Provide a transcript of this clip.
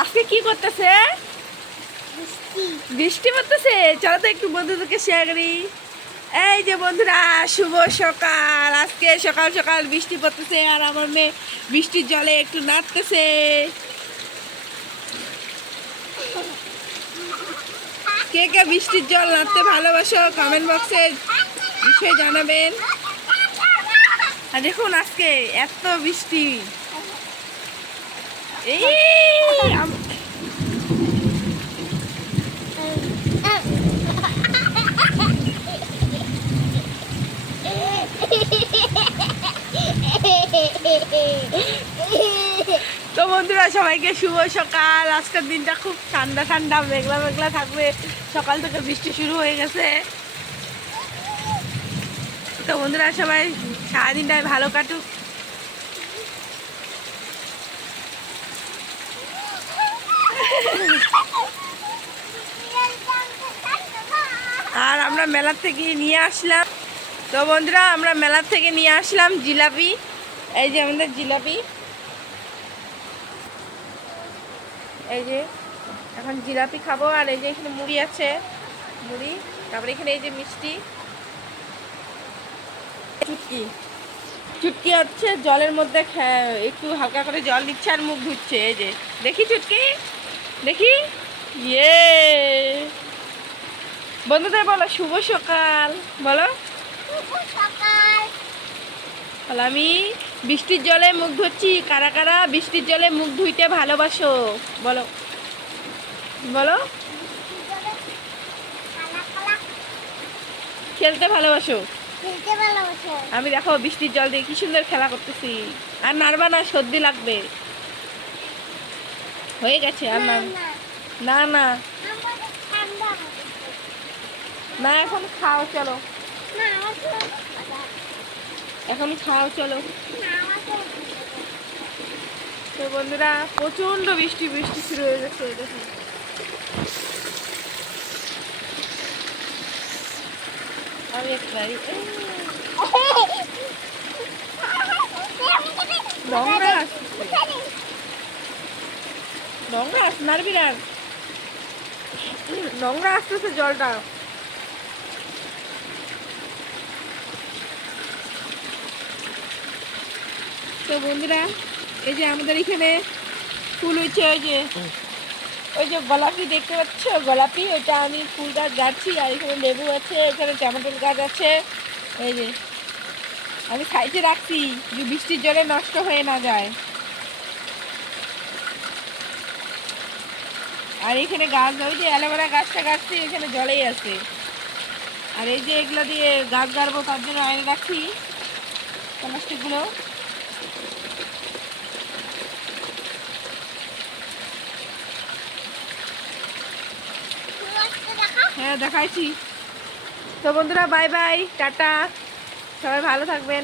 আজকে কি করতেছে? বৃষ্টি পড়তেছে। চলো তো একটু বন্ধুদেরকে শেয়ার করি। এই যে বন্ধুরা, শুভ সকাল। আজকে সকাল সকাল বৃষ্টি পড়তেছে আর আমার মেয়ে বৃষ্টির জলে একটু নাচতেছে। কে কে বৃষ্টির জল নাচতে ভালোবাসো কমেন্ট বক্সে বিষয় জানাবেন। আর দেখুন আজকে এত বৃষ্টি। এই তো বন্ধুরা, সবাইকে শুভ সকাল। আজকের দিনটা খুব ঠান্ডা ঠান্ডা, মেঘলা মেঘলা থাকবে। সকাল থেকে বৃষ্টি শুরু হয়ে গেছে। তো বন্ধুরা, সবাই সারাদিনটাই ভালো কাটুক। আর আমরা মেলার থেকে নিয়ে আসলাম। তো বন্ধুরা, আমরা মেলার থেকে নিয়ে আসলাম জিলাপি। এই যে আমাদের জিলাপি। এই যে এখন জিলাপি খাবো। আর এই যে এখানে মুড়ি আছে, মুড়ি। তারপরে এখানে এই যে মিষ্টি। চুটকি চুটকি হচ্ছে জলের মধ্যে একটু হালকা করে জল দিচ্ছে আর মুখ ধুচ্ছে। এই যে দেখি চুটকি, দেখি। ইয়ে, বন্ধুদের বলো শুভ সকাল। বলো বলো, আমি বৃষ্টির জলে মুখ ধুচ্ছি। কারা কারা বৃষ্টির জলে মুখ ধুইতে ভালোবাসো? বলো বলো। খেলতে ভালোবাসো? আমি দেখো বৃষ্টির জল দিয়ে কি সুন্দর খেলা করতেছি। আর নাড়বা না, সর্দি লাগবে। হয়ে গেছে। আর না না না না, এখন খাও চলো। এখন খাও চলো। তো বন্ধুরা, প্রচন্ড বৃষ্টি বৃষ্টি শুরু হয়ে গেছে। দেখুন আমি একবারই নোংরা নোংরা নাড়বি না, নোংরা আসতেছে জলটা। তো বন্ধুরা, এই যে আমাদের এখানে ফুল হয়েছে। ওই যে গোলাপি দেখতে পাচ্ছ, গোলাপি। ওইটা আমি ফুল গাছ গাড়ছি। আর এখানে লেবু আছে, এখানে টমেটোর গাছ আছে। এই যে আমি সাইডে রাখছি যে বৃষ্টির জলে নষ্ট হয়ে না যায়। আর এখানে গাছ, ওই যে অ্যালোভেরা গাছটা গাছছি, এখানে জলেই আছে। আর এই যে এগুলো দিয়ে গাছ গাড়বো, তার জন্য আইনে রাখছি প্লাস্টিকগুলো। হ্যাঁ দেখাইছি। তো বন্ধুরা, বাই বাই, টাটা। সবাই ভালো থাকবেন।